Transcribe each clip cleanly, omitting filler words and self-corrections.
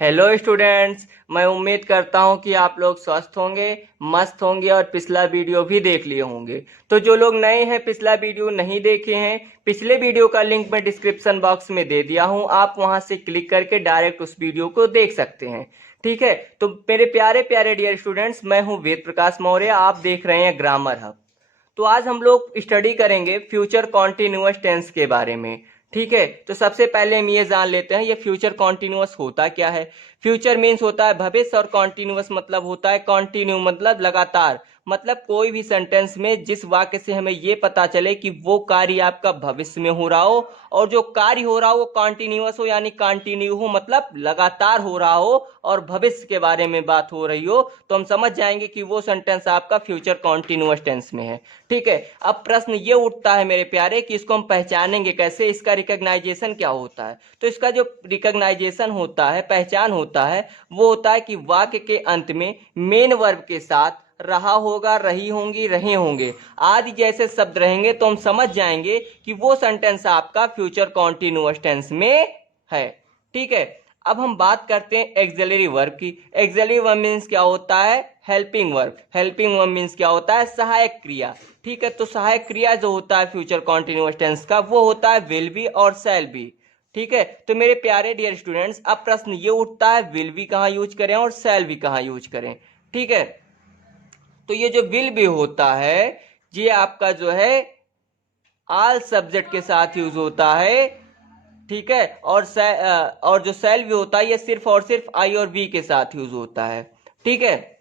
Hello students, मैं उम्मीद करता हूं कि आप लोग स्वस्थ होंगे, मस्त होंगे और पिछला वीडियो भी देख लिए होंगे। तो जो लोग नए हैं, पिछला वीडियो नहीं देखे हैं, पिछले वीडियो का लिंक मैं डिस्क्रिप्शन बॉक्स में दे दिया हूं, आप वहां से क्लिक करके डायरेक्ट उस वीडियो को देख सकते हैं। ठीक है, तो मेरे प्यारे प्यारे डियर स्टूडेंट्स, मैं हूं वेद प्रकाश मौर्य, आप देख रहे हैं ग्रामर हब। तो आज हम लोग स्टडी करेंगे फ्यूचर कॉन्टिन्यूअस टेंस के बारे में। ठीक है, तो सबसे पहले हम ये जान लेते हैं ये फ्यूचर कॉन्टिन्यूअस होता क्या है। फ्यूचर मीन्स होता है भविष्य और कॉन्टिन्यूअस मतलब होता है कॉन्टिन्यू मतलब लगातार। मतलब कोई भी सेंटेंस में जिस वाक्य से हमें ये पता चले कि वो कार्य आपका भविष्य में हो रहा हो और जो कार्य हो रहा हो वो कॉन्टिन्यूअस हो, यानी कंटिन्यू हो, मतलब लगातार हो रहा हो और भविष्य के बारे में बात हो रही हो, तो हम समझ जाएंगे कि वो सेंटेंस आपका फ्यूचर कॉन्टिन्यूअस टेंस में है। ठीक है, अब प्रश्न ये उठता है मेरे प्यारे कि इसको हम पहचानेंगे कैसे, इसका रिकॉग्नाइजेशन क्या होता है। तो इसका जो रिकॉग्नाइजेशन होता है, पहचान होता है, वो होता है कि वाक्य के अंत में मेन वर्ब के साथ रहा होगा, रही होंगी, रहे होंगे आदि जैसे शब्द रहेंगे, तो हम समझ जाएंगे कि वो सेंटेंस आपका फ्यूचर कॉन्टिन्यूअस टेंस में है। ठीक है, अब हम बात करते हैं एक्सिलरी वर्ब की। एक्सिलरी वर्ब मीन्स क्या होता है? Helping verb. Helping verb means क्या होता है? सहायक क्रिया। ठीक है, तो सहायक क्रिया जो होता है फ्यूचर कॉन्टिन्यूअस टेंस का, वो होता है विल बी और शैल बी। ठीक है, तो मेरे प्यारे डियर स्टूडेंट्स, अब प्रश्न ये उठता है विल बी कहाँ यूज करें और शैल बी कहाँ यूज करें। ठीक है, तो ये जो विल बी होता है, ये आपका जो है ऑल सब्जेक्ट के साथ यूज होता है। ठीक है, और जो सेल भी होता है ये सिर्फ और सिर्फ आई और वी के साथ यूज होता है। ठीक है,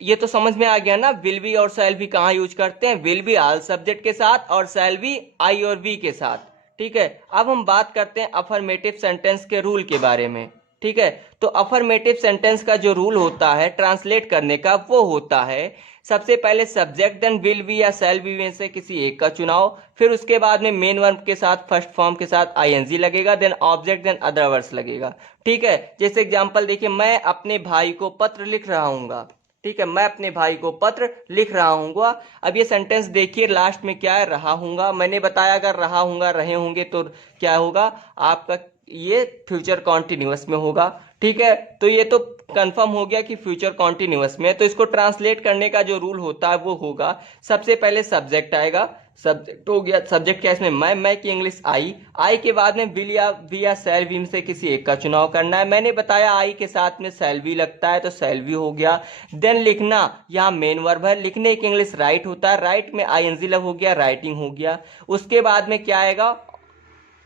ये तो समझ में आ गया ना, विल बी और सेल भी कहाँ यूज करते हैं? विल बी ऑल सब्जेक्ट के साथ और सेल बी आई और वी के साथ। ठीक है, अब हम बात करते हैं अफर्मेटिव सेंटेंस के रूल के बारे में। ठीक है, तो अफर्मेटिव सेंटेंस का जो रूल होता है ट्रांसलेट करने का, वो होता है सबसे पहले सब्जेक्ट देन विल बी या सेल बी में से किसी एक का चुनाव, फिर उसके बाद में मेन वर्ब के साथ फर्स्ट फॉर्म के साथ आईएनजी लगेगा, then object, then other words लगेगा। ठीक है, जैसे एग्जांपल देखिए, मैं अपने भाई को पत्र लिख रहा हूँ। ठीक है, मैं अपने भाई को पत्र लिख रहा हूँगा। अब ये सेंटेंस देखिए, लास्ट में क्या है? रहा हूँगा। मैंने बताया अगर रहा हूँगा, रहे होंगे तो क्या होगा आपका? ये फ्यूचर कॉन्टिन्यूअस में होगा। ठीक है, तो ये तो कंफर्म हो गया कि फ्यूचर कॉन्टिन्यूअस में है। तो इसको ट्रांसलेट करने का जो रूल होता है वो होगा, सबसे पहले सब्जेक्ट आएगा। सब्जेक्ट हो गया, सब्जेक्ट क्या इसमें? मैं की इंग्लिश आई। आई के बाद में विल या वी या शैल बी में से किसी एक का चुनाव करना है। मैंने बताया आई के साथ में शैल बी लगता है, तो शैल बी हो गया। देन लिखना, यहाँ मेन वर्ब है, लिखने की इंग्लिश राइट होता है, राइट में आईएनजी लग हो गया, राइटिंग हो गया। उसके बाद में क्या आएगा?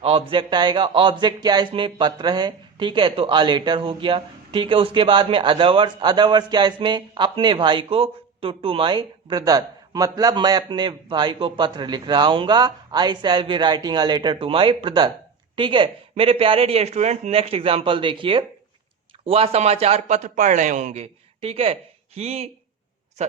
ऑब्जेक्ट आएगा। ऑब्जेक्ट क्या है इसमें? पत्र है। ठीक है, तो आ लेटर हो गया। ठीक है, उसके बाद में अदरवर्स। अदरवर्स क्या है इसमें? अपने भाई को, तो टू माई ब्रदर, मतलब मैं अपने भाई को पत्र लिख रहा हूँगा। I shall be writing a letter to my brother. ठीक है, मेरे प्यारे डियर स्टूडेंट, नेक्स्ट एग्जाम्पल देखिए। वह समाचार पत्र पढ़ रहे होंगे। ठीक है, ही,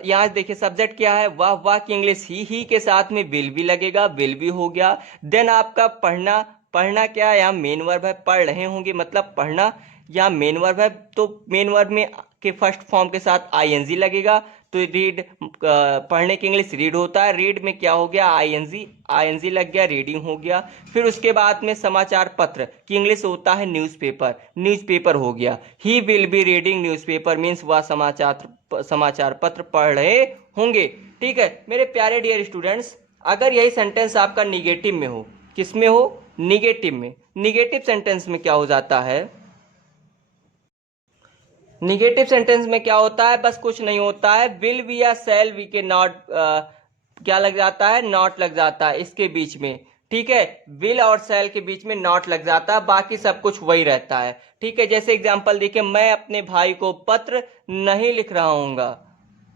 यहाँ देखिए सब्जेक्ट क्या है? वह की इंग्लिश ही के साथ में विल भी लगेगा, विल भी हो गया। देन आपका पढ़ना। पढ़ना क्या है? यहाँ मेन वर्ब है, पढ़ रहे होंगे मतलब पढ़ना, यहाँ मेन वर्ब है, तो मेन वर्ब में के फर्स्ट फॉर्म के साथ आईएनजी लगेगा, तो रीड, पढ़ने की इंग्लिश रीड होता है, रीड में क्या हो गया? आईएनजी, आईएनजी लग गया, रीडिंग हो गया। फिर उसके बाद में समाचार पत्र की इंग्लिश होता है न्यूज़पेपर, न्यूज़पेपर हो गया। He will be reading newspaper means वह समाचार पत्र पढ़ रहे होंगे। ठीक है, मेरे प्यारे डियर स्टूडेंट्स, अगर यही सेंटेंस आपका निगेटिव में हो, किस में हो? निगेटिव में। निगेटिव सेंटेंस में क्या हो जाता है? निगेटिव सेंटेंस में क्या होता है? बस कुछ नहीं होता है, विल बी या सेल बी के नॉट क्या लग जाता है? नॉट लग जाता है इसके बीच में। ठीक है, विल और सेल के बीच में नॉट लग जाता है, बाकी सब कुछ वही रहता है। ठीक है, जैसे एग्जांपल देखिए, मैं अपने भाई को पत्र नहीं लिख रहा हूँगा।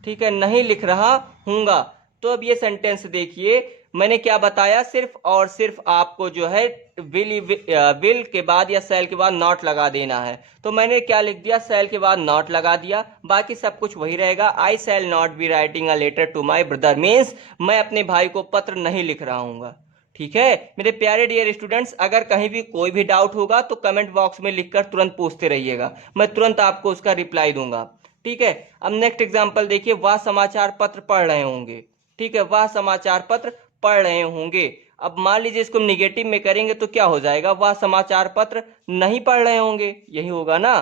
ठीक है, नहीं लिख रहा हूँगा। तो अब ये सेंटेंस देखिए, मैंने क्या बताया? सिर्फ और सिर्फ आपको जो है विल के बाद या सेल के बाद नॉट लगा देना है। तो मैंने क्या लिख दिया? सेल के बाद नॉट लगा दिया, बाकी सब कुछ वही रहेगा। I shall not be writing a letter to my brother means मैं अपने भाई को पत्र नहीं लिख रहा हूँ। ठीक है, मेरे प्यारे डियर स्टूडेंट्स, अगर कहीं भी कोई भी डाउट होगा तो कमेंट बॉक्स में लिखकर तुरंत पूछते रहिएगा, मैं तुरंत आपको उसका रिप्लाई दूंगा। ठीक है, अब नेक्स्ट एग्जांपल देखिए, वह समाचार पत्र पढ़ रहे होंगे। ठीक है, वह समाचार पत्र पढ़ रहे होंगे। अब मान लीजिए इसको निगेटिव में करेंगे तो क्या हो जाएगा, वह समाचार पत्र नहीं पढ़ रहे होंगे, यही होगा ना,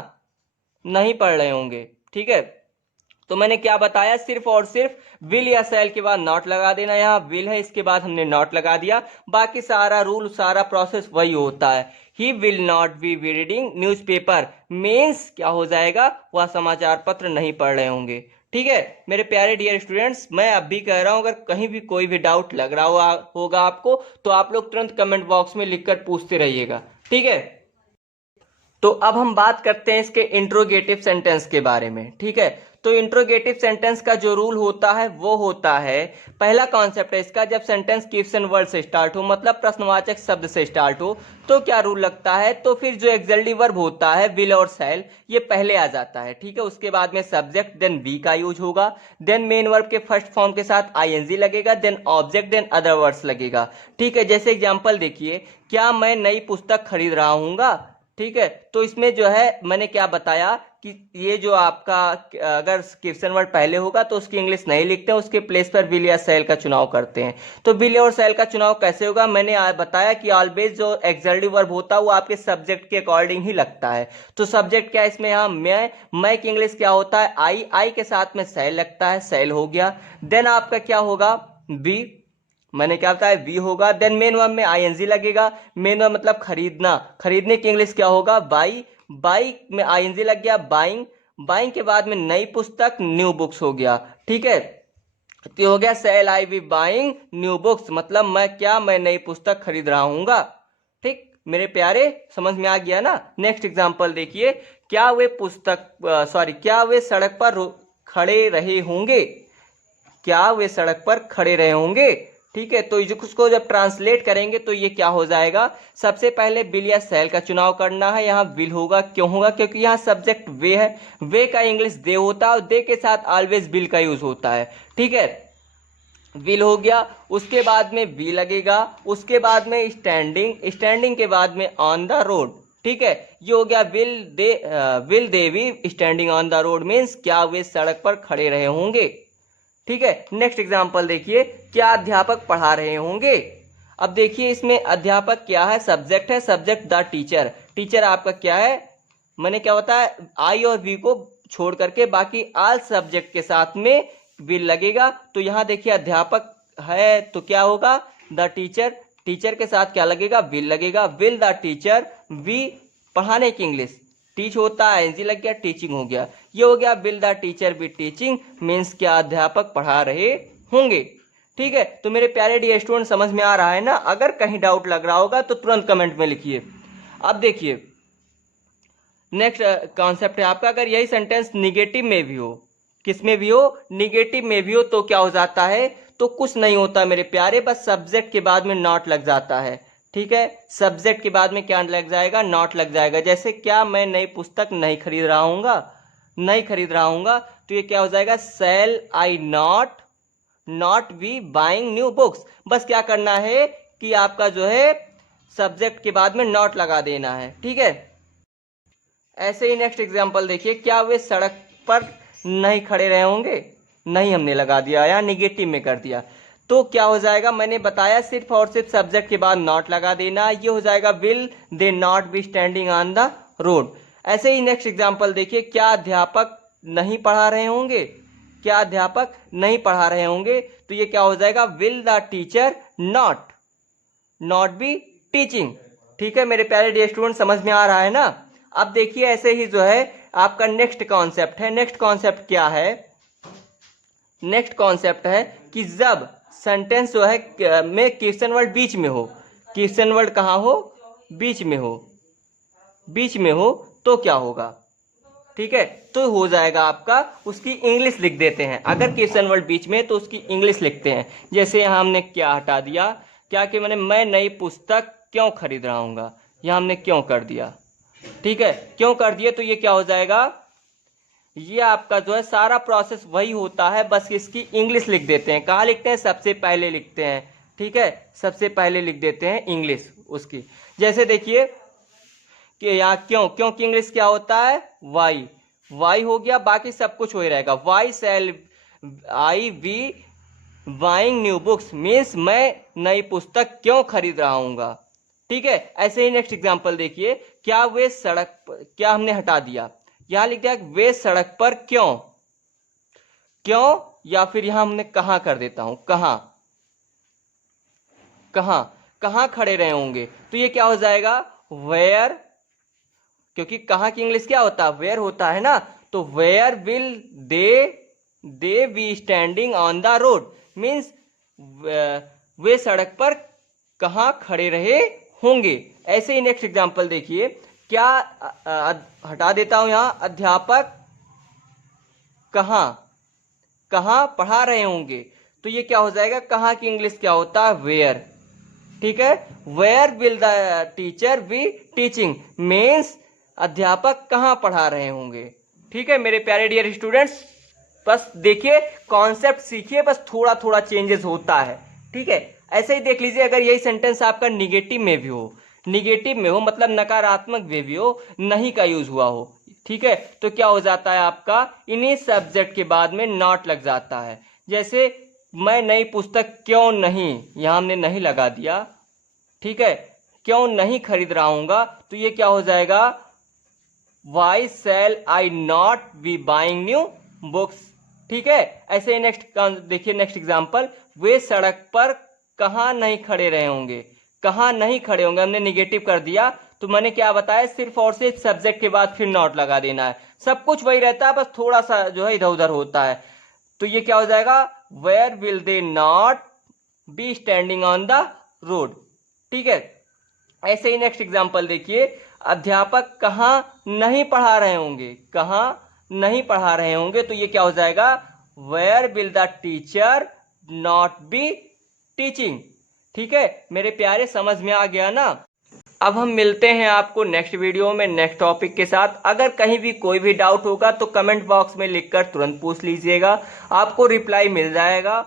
नहीं पढ़ रहे होंगे। ठीक है, तो मैंने क्या बताया, सिर्फ और सिर्फ विल या शैल के बाद नॉट लगा देना। यहाँ विल है, इसके बाद हमने नॉट लगा दिया, बाकी सारा रूल सारा प्रोसेस वही होता है। He will not be reading newspaper means क्या हो जाएगा, वह समाचार पत्र नहीं पढ़ रहे होंगे। ठीक है मेरे प्यारे डियर स्टूडेंट्स, मैं अब भी कह रहा हूं, अगर कहीं भी कोई भी डाउट लग रहा होगा आपको तो आप लोग तुरंत कमेंट बॉक्स में लिखकर पूछते रहिएगा। ठीक है, तो अब हम बात करते हैं इसके इंट्रोगेटिव सेंटेंस के बारे में। ठीक है, तो इंट्रोगेटिव सेंटेंस का जो रूल होता है वो होता है, पहला कॉन्सेप्ट है इसका, जब सेंटेंस क्वेश्चन वर्ड से स्टार्ट हो, मतलब प्रश्नवाचक शब्द से स्टार्ट हो, तो क्या रूल लगता है, तो फिर जो एक्सल्टिव वर्ब होता है विल और शैल, ये पहले आ जाता है। ठीक है, उसके बाद में सब्जेक्ट देन बी का यूज होगा, देन मेन वर्ब के फर्स्ट फॉर्म के साथ आईएनजी लगेगा, then object, then other words लगेगा। ठीक है, जैसे एग्जांपल देखिए, क्या मैं नई पुस्तक खरीद रहा हूँगा। ठीक है, तो इसमें जो है मैंने क्या बताया कि ये जो आपका अगर क्वेश्चन वर्ड पहले होगा तो उसकी इंग्लिश नहीं लिखते हैं, उसके प्लेस पर विल या शैल का चुनाव करते हैं। तो विल और शैल का चुनाव कैसे होगा, मैंने बताया कि ऑलवेज जो एक्सल्टिव वर्ब होता है वो आपके सब्जेक्ट के अकॉर्डिंग ही लगता है। तो सब्जेक्ट क्या है इसमें, यहाँ मैं की इंग्लिश क्या होता है, आई के साथ में शैल लगता है, शैल हो गया। देन आपका क्या होगा, बी, मैंने क्या बताया वी होगा। देन मेन वर्ब में आईएनजी लगेगा, मेन वर्ब मतलब खरीदना, खरीदने की इंग्लिश क्या होगा, बाई, बाई में आईएनजी लग गया, बाइंग, बाइंग के बाद में नई पुस्तक, न्यू बुक्स हो गया। ठीक है, तो हो गया shall I be buying new books, मतलब मैं नई पुस्तक खरीद रहा हूंगा। ठीक मेरे प्यारे, समझ में आ गया ना। नेक्स्ट एग्जांपल देखिए, क्या वे सड़क पर खड़े रहे होंगे, क्या वे सड़क पर खड़े रहे होंगे। ठीक है, तो इसको जब ट्रांसलेट करेंगे तो ये क्या हो जाएगा, सबसे पहले विल या शैल का चुनाव करना है। यहाँ विल होगा, क्यों होगा, क्योंकि यहाँ सब्जेक्ट वे है, वे का इंग्लिश दे होता है और दे के साथ ऑलवेज विल का यूज होता है। ठीक है, विल हो गया, उसके बाद में वी लगेगा, उसके बाद में स्टैंडिंग, स्टैंडिंग के बाद में ऑन द रोड। ठीक है, ये हो गया will they be standing on the road means क्या वे सड़क पर खड़े रहे होंगे। ठीक है, नेक्स्ट एग्जांपल देखिए, क्या अध्यापक पढ़ा रहे होंगे। अब देखिए इसमें अध्यापक क्या है, सब्जेक्ट है, सब्जेक्ट द टीचर, टीचर आपका क्या है, मैंने क्या होता है आई और वी को छोड़ करके बाकी ऑल सब्जेक्ट के साथ में विल लगेगा। तो यहां देखिए अध्यापक है तो क्या होगा, द टीचर, टीचर के साथ क्या लगेगा, विल लगेगा, विल द टीचर, वी पढ़ाने की इंग्लिश, टीच होता है एनजी लग गया, टीचिंग हो गया। ये हो गया will the teacher be teaching means क्या अध्यापक पढ़ा रहे होंगे। ठीक है, तो मेरे प्यारे डी स्टूडेंट समझ में आ रहा है ना, अगर कहीं डाउट लग रहा होगा तो तुरंत कमेंट में लिखिए। अब देखिए नेक्स्ट कॉन्सेप्ट है आपका, अगर यही सेंटेंस निगेटिव में भी हो, किस में भी हो, निगेटिव में भी हो, तो क्या हो जाता है, तो कुछ नहीं होता मेरे प्यारे, बस सब्जेक्ट के बाद में नॉट लग जाता है। ठीक है, सब्जेक्ट के बाद में क्या लग जाएगा, नॉट लग जाएगा। जैसे क्या मैं नई पुस्तक नहीं खरीद रहा हूँगा, नहीं खरीद रहा हूँगा, तो ये क्या हो जाएगा, shall I not be buying new books. बस क्या करना है कि आपका जो है सब्जेक्ट के बाद में नॉट लगा देना है। ठीक है, ऐसे ही नेक्स्ट एग्जांपल देखिए, क्या वे सड़क पर नहीं खड़े रहे होंगे, नहीं हमने लगा दिया या निगेटिव में कर दिया, तो क्या हो जाएगा, मैंने बताया सिर्फ और सिर्फ सब्जेक्ट के बाद नॉट लगा देना, ये हो जाएगा will they not be standing on the road. ऐसे ही नेक्स्ट एग्जांपल देखिए, क्या अध्यापक नहीं पढ़ा रहे होंगे, क्या अध्यापक नहीं पढ़ा रहे होंगे, तो ये क्या हो जाएगा, will the teacher not be teaching. ठीक है मेरे प्यारे डियर स्टूडेंट, समझ में आ रहा है ना। अब देखिए ऐसे ही जो है आपका नेक्स्ट कॉन्सेप्ट है, नेक्स्ट कॉन्सेप्ट क्या है, नेक्स्ट कॉन्सेप्ट है कि जब सेंटेंस जो है में क्वेश्चन वर्ड बीच में हो, क्वेश्चन वर्ड कहाँ हो, बीच में हो, बीच में हो, तो क्या होगा। ठीक है, तो हो जाएगा आपका उसकी इंग्लिश लिख देते हैं, अगर क्वेश्चन वर्ड बीच में तो उसकी इंग्लिश लिखते हैं। जैसे यहाँ हमने क्या हटा दिया, क्या कि मैं नई पुस्तक क्यों खरीद रहा हूँगा, यहाँ हमने क्यों कर दिया। ठीक है, क्यों कर दिए, तो ये क्या हो जाएगा, ये आपका जो है सारा प्रोसेस वही होता है, बस इसकी इंग्लिश लिख देते हैं। कहाँ लिखते हैं, सबसे पहले लिखते हैं। ठीक है, सबसे पहले लिख देते हैं इंग्लिश उसकी। जैसे देखिए कि यहाँ क्यों की इंग्लिश क्या होता है, वाई हो गया, बाकी सब कुछ हो ही रहेगा, why shall I be buying new books means मैं नई पुस्तक क्यों खरीद रहा हूँगा। ठीक है, ऐसे ही नेक्स्ट एग्जांपल देखिए, क्या वे सड़क पर, क्या हमने हटा दिया, यहां लिख दिया वे सड़क पर क्यों, क्यों, या फिर यहां हमने कहां कर देता हूं, कहां, कहां, कहां खड़े रहे होंगे, तो ये क्या हो जाएगा वेयर, क्योंकि कहां की इंग्लिश क्या होता है, वेयर होता है ना, तो where will they be standing on the road means वे सड़क पर कहां खड़े रहे होंगे। ऐसे ही नेक्स्ट एग्जांपल देखिए, क्या हटा देता हूं यहां, अध्यापक कहां, कहां पढ़ा रहे होंगे, तो ये क्या हो जाएगा, कहां की इंग्लिश क्या होता है, वेयर। ठीक है, where will the teacher be teaching means अध्यापक कहां पढ़ा रहे होंगे। ठीक है मेरे प्यारे डियर स्टूडेंट्स, बस देखिए कॉन्सेप्ट सीखिए, बस थोड़ा थोड़ा चेंजेस होता है। ठीक है, ऐसे ही देख लीजिए, अगर यही सेंटेंस आपका निगेटिव में भी हो, निगेटिव में हो मतलब नकारात्मक में भी हो, नहीं का यूज हुआ हो, ठीक है, तो क्या हो जाता है आपका, इन्हीं सब्जेक्ट के बाद में नॉट लग जाता है। जैसे मैं नई पुस्तक क्यों नहीं, यहां हमने नहीं लगा दिया, ठीक है, क्यों नहीं खरीद रहा हूंगा, तो ये क्या हो जाएगा, why shall I not be buying new books. ठीक है, ऐसे ही नेक्स्ट देखिए, नेक्स्ट एग्जांपल, वे सड़क पर कहां नहीं खड़े रहे होंगे, कहां नहीं खड़े होंगे, हमने निगेटिव कर दिया, तो मैंने क्या बताया, सिर्फ और सिर्फ सब्जेक्ट के बाद फिर नॉट लगा देना है, सब कुछ वही रहता है, बस थोड़ा सा जो है इधर उधर होता है। तो ये क्या हो जाएगा, where will they not be standing on the road. ठीक है, ऐसे ही नेक्स्ट एग्जांपल देखिए, अध्यापक कहां नहीं पढ़ा रहे होंगे, कहां नहीं पढ़ा रहे होंगे, तो ये क्या हो जाएगा, where will the teacher not be teaching. ठीक है मेरे प्यारे, समझ में आ गया ना। अब हम मिलते हैं आपको नेक्स्ट वीडियो में नेक्स्ट टॉपिक के साथ। अगर कहीं भी कोई भी डाउट होगा तो कमेंट बॉक्स में लिखकर तुरंत पूछ लीजिएगा, आपको रिप्लाई मिल जाएगा।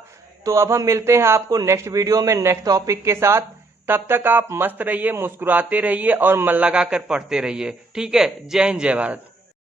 तो अब हम मिलते हैं आपको नेक्स्ट वीडियो में नेक्स्ट टॉपिक के साथ। तब तक आप मस्त रहिए, मुस्कुराते रहिए और मन लगाकर पढ़ते रहिए। ठीक है, जय हिंद, जय भारत।